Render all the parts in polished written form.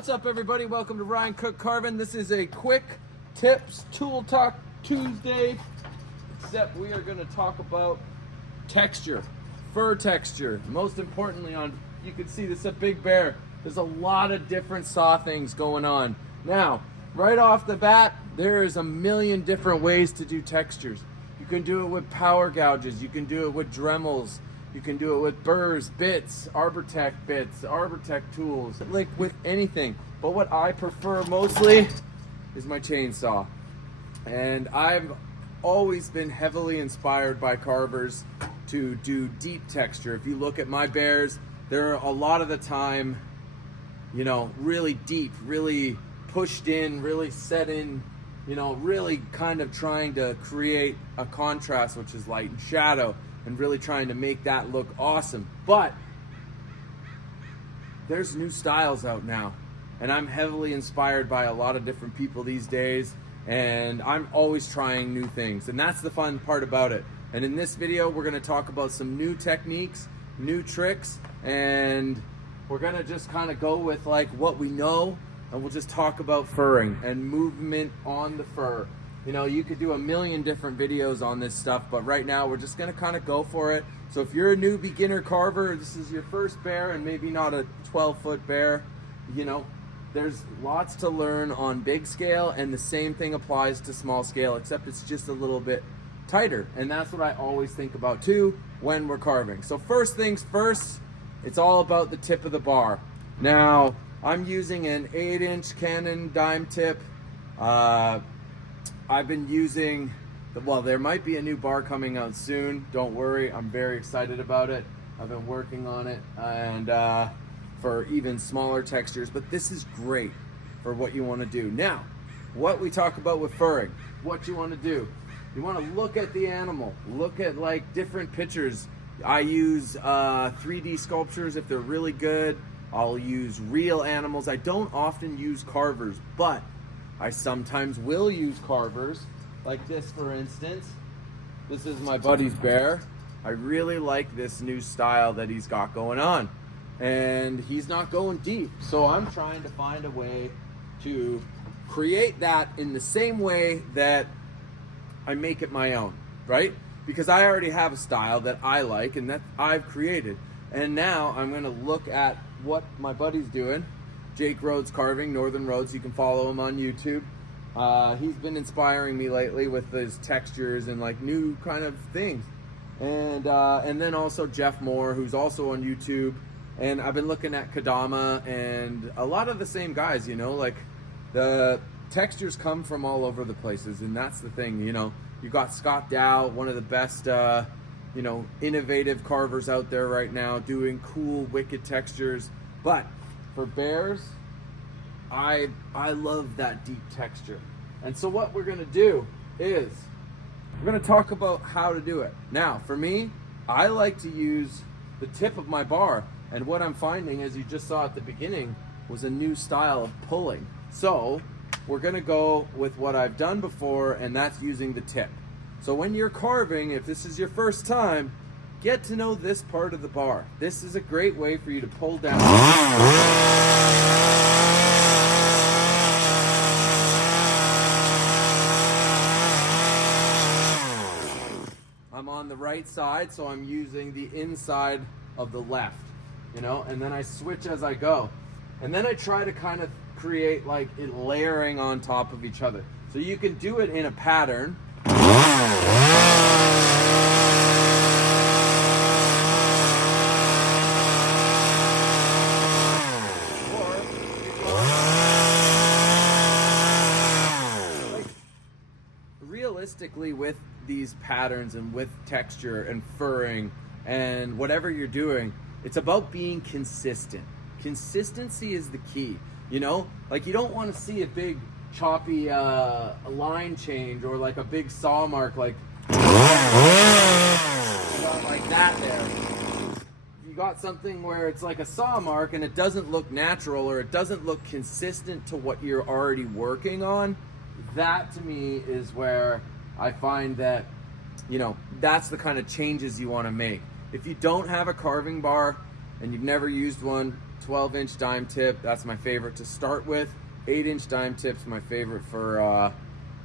What's up, everybody? Welcome to Ryan Cook Carving. This is a quick tips tool talk Tuesday, except we are going to talk about texture, fur texture. Most importantly, you can see this is a big bear. There's a lot of different saw things going on. Now, right off the bat, there is a million different ways to do textures. You can do it with power gouges. You can do it with Dremels. You can do it with burrs, bits, Arbortech tools, like with anything. But what I prefer mostly is my chainsaw. And I've always been heavily inspired by carvers to do deep texture. If you look at my bears, they're a lot of the time, you know, really deep, really pushed in, really set in, you know, really kind of trying to create a contrast, which is light and shadow, and really trying to make that look awesome. But there's new styles out now, and I'm heavily inspired by a lot of different people these days, and I'm always trying new things, and that's the fun part about it. And in this video, we're going to talk about some new techniques, new tricks, and we're going to just kind of go with like what we know, and we'll just talk about furring and movement on the fur. You know, you could do a million different videos on this stuff, but right now we're just gonna kind of go for it. So if you're a new beginner carver, this is your first bear and maybe not a 12-foot bear, you know, there's lots to learn on big scale, and the same thing applies to small scale, except it's just a little bit tighter. And that's what I always think about too when we're carving. So first things first, it's all about the tip of the bar. Now, I'm using an 8-inch Canon dime tip. I've been using, well, there might be a new bar coming out soon. Don't worry, I'm very excited about it. I've been working on it, and for even smaller textures, but this is great for what you want to do. Now, what we talk about with furring, what you want to do. You want to look at the animal, look at like different pictures. I use 3D sculptures if they're really good. I'll use real animals. I don't often use carvers, but I sometimes will use carvers, like this for instance. This is my buddy's bear. I really like this new style that he's got going on. And he's not going deep. So I'm trying to find a way to create that in the same way that I make it my own, right? Because I already have a style that I like and that I've created. And now I'm gonna look at what my buddy's doing. Jake Rhodes Carving, Northern Roads, you can follow him on YouTube. He's been inspiring me lately with his textures and like new kind of things. And then also Jeff Moore, who's also on YouTube. And I've been looking at Kadama and a lot of the same guys, you know, like the textures come from all over the places, and that's the thing, you know. You got Scott Dow, one of the best, you know, innovative carvers out there right now, doing cool, wicked textures. But for bears, I love that deep texture. And so what we're gonna do is we're gonna talk about how to do it. Now, for me, I like to use the tip of my bar, and what I'm finding, as you just saw at the beginning, was a new style of pulling. So we're gonna go with what I've done before, and that's using the tip. So when you're carving, if this is your first time, get to know this part of the bar. This is a great way for you to pull down. I'm on the right side, so I'm using the inside of the left, you know, and then I switch as I go. And then I try to kind of create like it layering on top of each other. So you can do it in a pattern. Realistically, with these patterns and with texture and furring and whatever you're doing, it's about being consistent. Consistency is the key, you know? Like, you don't want to see a big choppy line change or like a big saw mark like that there. You got something where it's like a saw mark and it doesn't look natural, or it doesn't look consistent to what you're already working on. That to me is where I find that, you know, that's the kind of changes you want to make. If you don't have a carving bar and you've never used one, 12-inch dime tip, that's my favorite to start with. 8-inch dime tip's my favorite for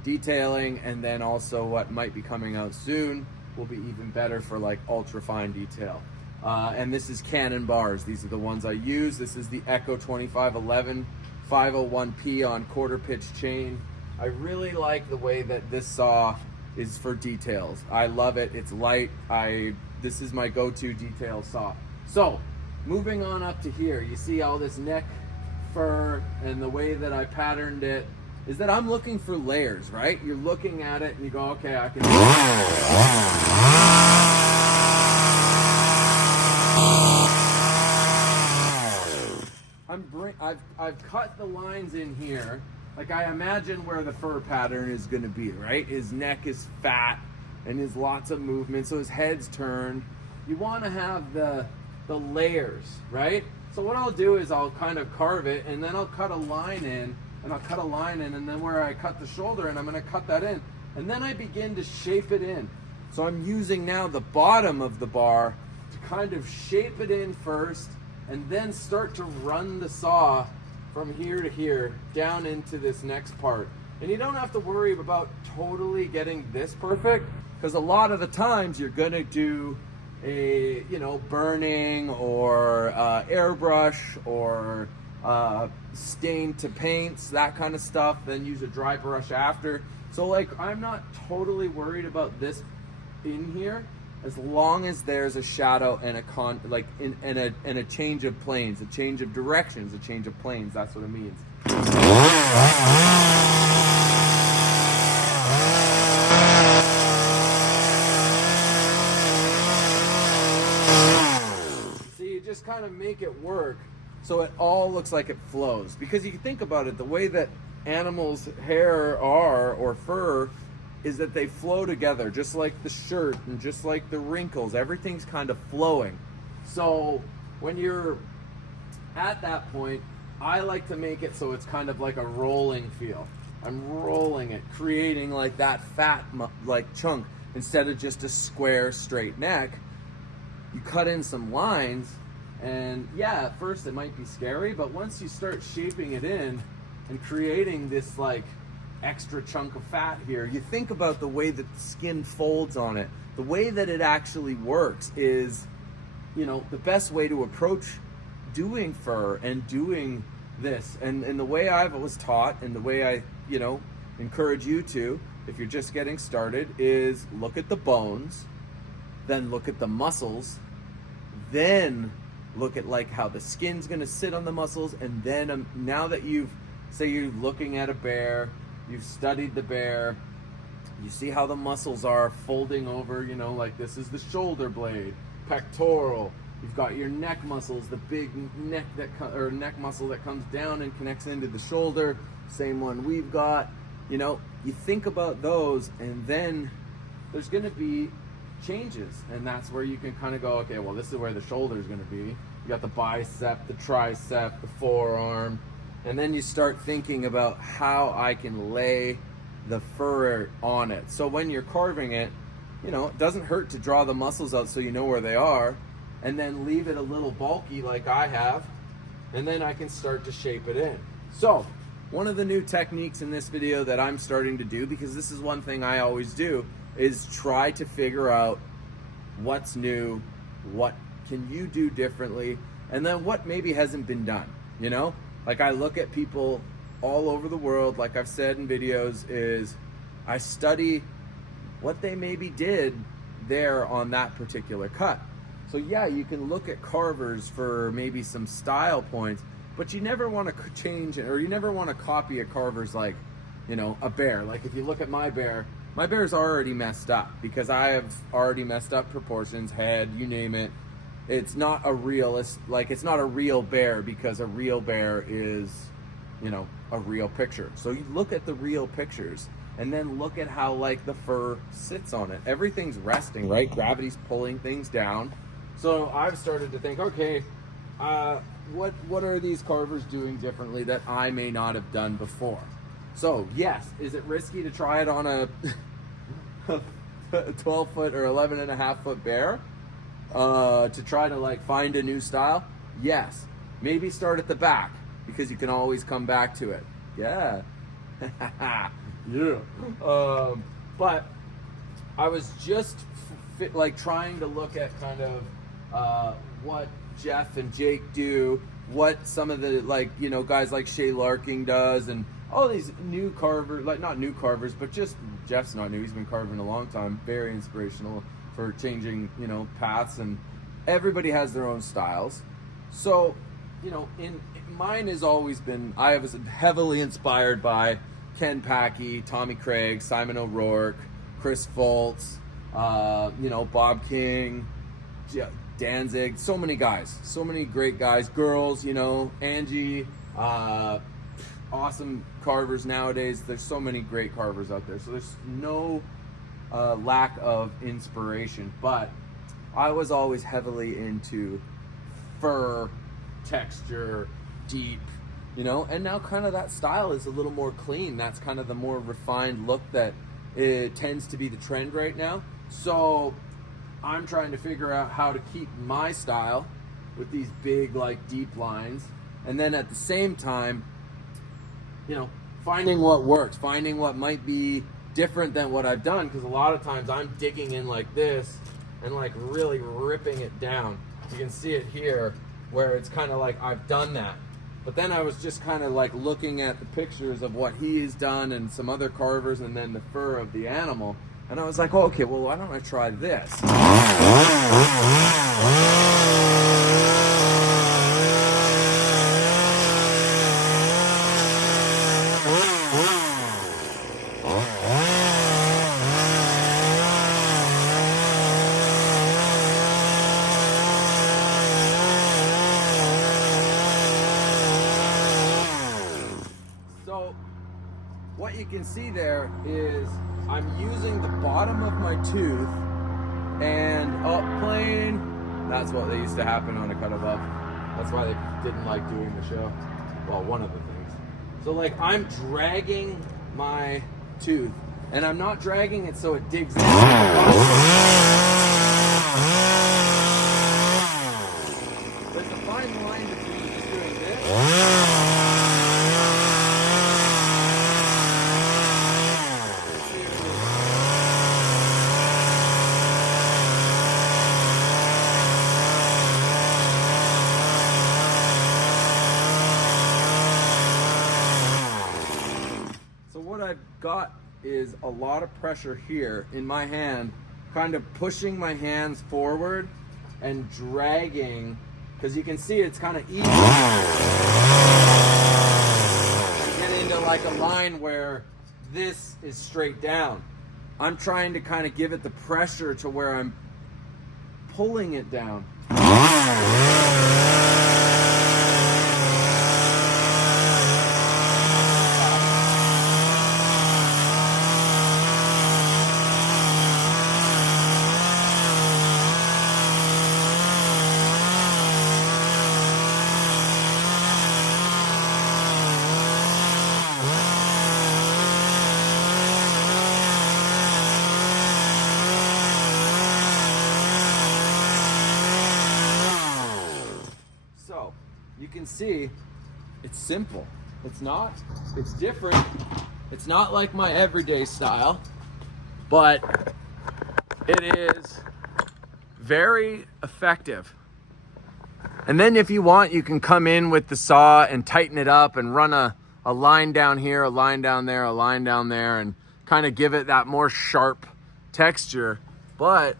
detailing, and then also what might be coming out soon will be even better for like ultra fine detail. And this is Canon bars. These are the ones I use. This is the Echo 2511 501P on quarter pitch chain. I really like the way that this saw is for details. I love it. It's light. This is my go-to detail saw. So moving on up to here, you see all this neck fur, and the way that I patterned it is that I'm looking for layers, right? You're looking at it and you go, okay, I can do I've cut the lines in here. Like I imagine where the fur pattern is gonna be, right? His neck is fat and there's lots of movement, so his head's turned. You wanna have the layers, right? So what I'll do is I'll kind of carve it, and then I'll cut a line in, and I'll cut a line in, and then where I cut the shoulder, and I'm gonna cut that in, and then I begin to shape it in. So I'm using now the bottom of the bar to kind of shape it in first, and then start to run the saw from here to here down into this next part. And you don't have to worry about totally getting this perfect, because a lot of the times you're gonna do a, you know, burning or airbrush or stain to paints, that kind of stuff, then use a dry brush after. So like I'm not totally worried about this in here, as long as there's a shadow and a change of planes, a change of directions, a change of planes. That's what it means. See, you just kind of make it work so it all looks like it flows. Because you can think about it, the way that animals' hair are, or fur, is that they flow together, just like the shirt and just like the wrinkles. Everything's kind of flowing. So when you're at that point, I like to make it so it's kind of like a rolling feel. I'm rolling it, creating like that fat like chunk instead of just a square straight neck. You cut in some lines, and yeah, at first it might be scary, but once you start shaping it in and creating this like extra chunk of fat here, you think about the way that the skin folds on it. The way that it actually works is, you know, the best way to approach doing fur and doing this. And the way I was taught, and the way I, you know, encourage you to, if you're just getting started, is look at the bones, then look at the muscles, then look at like how the skin's gonna sit on the muscles, and then now that say you're looking at a bear, you've studied the bear, you see how the muscles are folding over, you know, like this is the shoulder blade, pectoral, you've got your neck muscles, the big neck neck muscle that comes down and connects into the shoulder, same one we've got, you know, you think about those, and then there's gonna be changes, and that's where you can kind of go, okay, well, this is where the shoulder is gonna be. You got the bicep, the tricep, the forearm, and then you start thinking about how I can lay the fur on it. So when you're carving it, you know, it doesn't hurt to draw the muscles out so you know where they are, and then leave it a little bulky like I have, and then I can start to shape it in. So one of the new techniques in this video that I'm starting to do, because this is one thing I always do, is try to figure out what's new, what can you do differently, and then what maybe hasn't been done, you know? Like I look at people all over the world, like I've said in videos, is I study what they maybe did there on that particular cut. So yeah, you can look at carvers for maybe some style points, but you never want to change it, or you never want to copy a carver's, like, you know, a bear. Like if you look at my bear's already messed up because I have already messed up proportions, head, you name it. It's not a realist, like it's not a real bear, because a real bear is, you know, a real picture. So you look at the real pictures and then look at how like the fur sits on it. Everything's resting, right? Gravity's pulling things down. So I've started to think, okay, what are these carvers doing differently that I may not have done before? So yes, is it risky to try it on a 12 foot or 11.5 foot bear? To try to like find a new style? Yes. maybe start at the back because you can always come back to it. Yeah. Yeah. But I was just like trying to look at kind of what Jeff and Jake do, what some of the, like, you know, guys like Shay Larking does, and all these new carvers, like not new carvers, but just Jeff's not new. He's been carving a long time. Very inspirational for changing, you know, paths, and everybody has their own styles. So, you know, mine has always been, I was heavily inspired by Ken Packey, Tommy Craig, Simon O'Rourke, Chris Fultz, you know, Bob King, Danzig, so many guys, so many great guys, girls, you know, Angie, awesome carvers nowadays. There's so many great carvers out there, so there's no lack of inspiration. But I was always heavily into fur, texture, deep, you know, and now kind of that style is a little more clean. That's kind of the more refined look that it tends to be the trend right now. So I'm trying to figure out how to keep my style with these big, like, deep lines, and then at the same time, you know, finding what works, finding what might be different than what I've done, because a lot of times I'm digging in like this and like really ripping it down. You can see it here where it's kind of like I've done that. But then I was just kind of like looking at the pictures of what he's done and some other carvers and then the fur of the animal. And I was like, oh, okay, well, why don't I try this? So what you can see there is I'm using the bottom of my tooth and up plane. That's what they used to happen on a cut above. That's why they didn't like doing the show. Well, one of the things. So like I'm dragging my tooth, and I'm not dragging it so it digs in. There's a fine line between just doing this. What I've got is a lot of pressure here in my hand, kind of pushing my hands forward and dragging, because you can see it's kind of easy to get into like a line where this is straight down. I'm trying to kind of give it the pressure to where I'm pulling it down. So you can see it's simple. It's different. It's not like my everyday style, but it is very effective. And then if you want, you can come in with the saw and tighten it up and run a line down here, a line down there, a line down there, and kind of give it that more sharp texture. But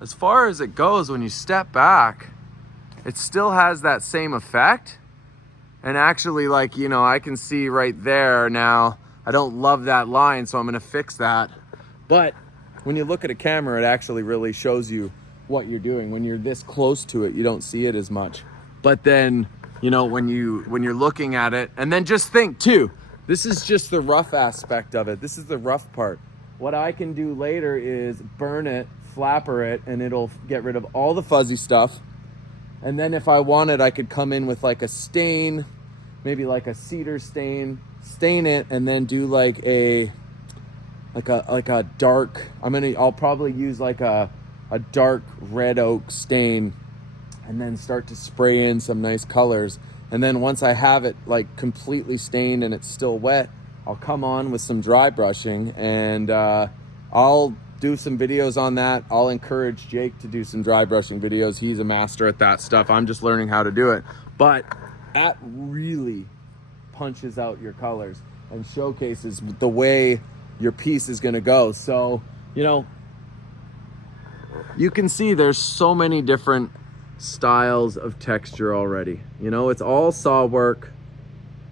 as far as it goes, when you step back, it still has that same effect. And actually, like, you know, I can see right there now, I don't love that line, so I'm gonna fix that. But when you look at a camera, it actually really shows you what you're doing. When you're this close to it, you don't see it as much. But then, you know, when you're looking at it, and then just think too, this is just the rough aspect of it. This is the rough part. What I can do later is burn it, flapper it, and it'll get rid of all the fuzzy stuff. And then if I wanted, I could come in with like a stain, maybe like a cedar stain, stain it, and then do like a dark, I'll probably use like a dark red oak stain and then start to spray in some nice colors. And then once I have it like completely stained and it's still wet, I'll come on with some dry brushing, and I'll do some videos on that. I'll encourage Jake to do some dry brushing videos. He's a master at that stuff. I'm just learning how to do it. But that really punches out your colors and showcases the way your piece is going to go. So, you know, you can see there's so many different styles of texture already. You know, it's all saw work.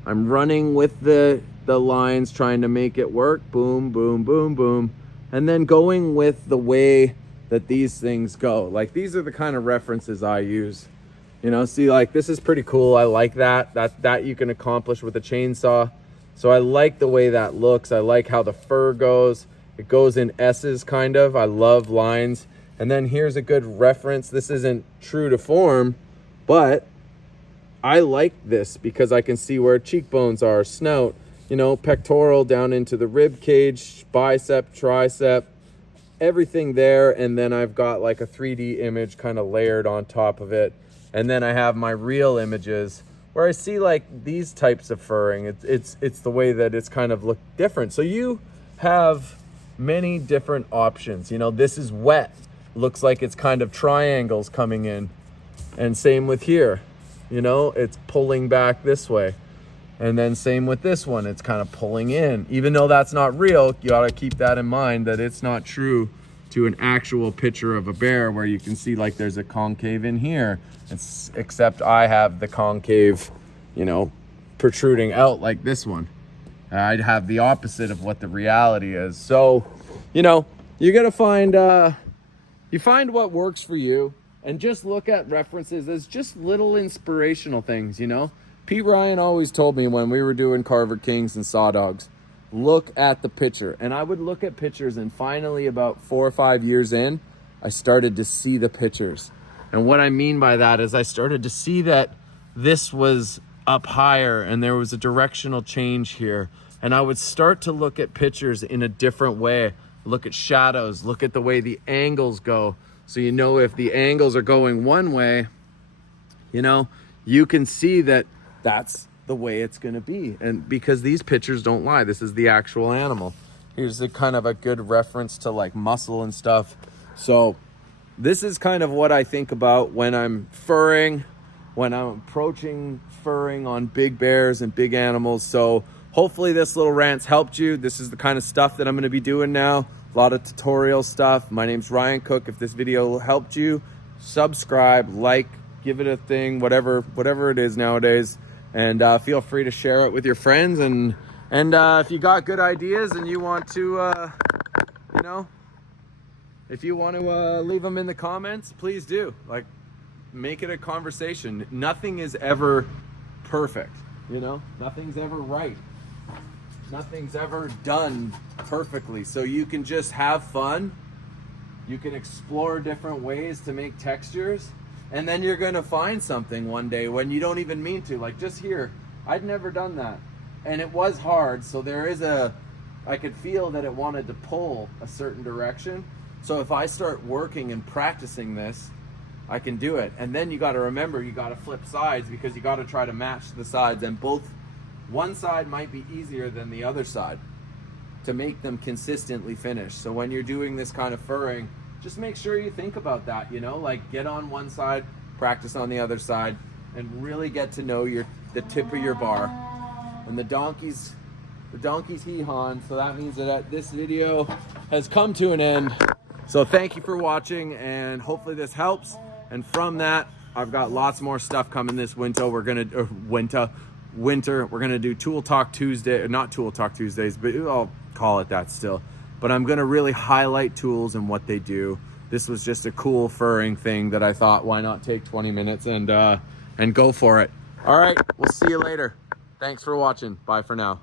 I'm running with the lines, trying to make it work. Boom, boom, boom, boom. And then going with the way that these things go. Like, these are the kind of references I use. You know, see, like, this is pretty cool. I like that. That you can accomplish with a chainsaw. So I like the way that looks. I like how the fur goes. It goes in S's kind of. I love lines. And then here's a good reference. This isn't true to form, but I like this because I can see where cheekbones are, snout, you know, pectoral down into the rib cage, bicep, tricep, everything there. And then I've got like a 3D image kind of layered on top of it. And then I have my real images where I see like these types of furring. It's the way that it's kind of look different. So you have many different options. You know, this is wet. Looks like it's kind of triangles coming in. And same with here. You know, it's pulling back this way. And then same with this one, it's kind of pulling in. Even though that's not real, you ought to keep that in mind, that it's not true to an actual picture of a bear where you can see like there's a concave in here. Except I have the concave, you know, protruding out like this one. I'd have the opposite of what the reality is. So, you know, you got to find, you find what works for you, and just look at references as just little inspirational things, you know? Pete Ryan always told me when we were doing Carver Kings and Saw Dogs, look at the picture. And I would look at pictures, and finally about 4 or 5 years in, I started to see the pictures. And what I mean by that is I started to see that this was up higher and there was a directional change here. And I would start to look at pictures in a different way. Look at shadows, look at the way the angles go. So you know if the angles are going one way, you know, you can see that that's the way it's going to be. And because these pictures don't lie, this is the actual animal. Here's a kind of a good reference to like muscle and stuff. So this is kind of what I think about when I'm furring, when I'm approaching furring on big bears and big animals. So hopefully this little rant's helped you. This is the kind of stuff that I'm going to be doing now. A lot of tutorial stuff. My name's Ryan Cook. If this video helped you, subscribe, like, give it a thing, whatever it is nowadays. And feel free to share it with your friends. And if you got good ideas and you want to, you know, if you want to leave them in the comments, please do. Like, make it a conversation. Nothing is ever perfect, you know? Nothing's ever right. Nothing's ever done perfectly. So you can just have fun. You can explore different ways to make textures. And then you're going to find something one day when you don't even mean to. Like just here, I'd never done that. And it was hard. So there is I could feel that it wanted to pull a certain direction. So if I start working and practicing this, I can do it. And then you got to remember, you got to flip sides because you got to try to match the sides, and one side might be easier than the other side to make them consistently finish. So when you're doing this kind of furring, just make sure you think about that, you know, like get on one side, practice on the other side, and really get to know the tip of your bar. And the donkey's hee-hawing, so that means that this video has come to an end. So thank you for watching, and hopefully this helps. And from that, I've got lots more stuff coming this winter. We're gonna do Tool Talk Tuesday, not Tool Talk Tuesdays, but I'll call it that still. But I'm gonna really highlight tools and what they do. This was just a cool furring thing that I thought, why not take 20 minutes and go for it. All right, we'll see you later. Thanks for watching. Bye for now.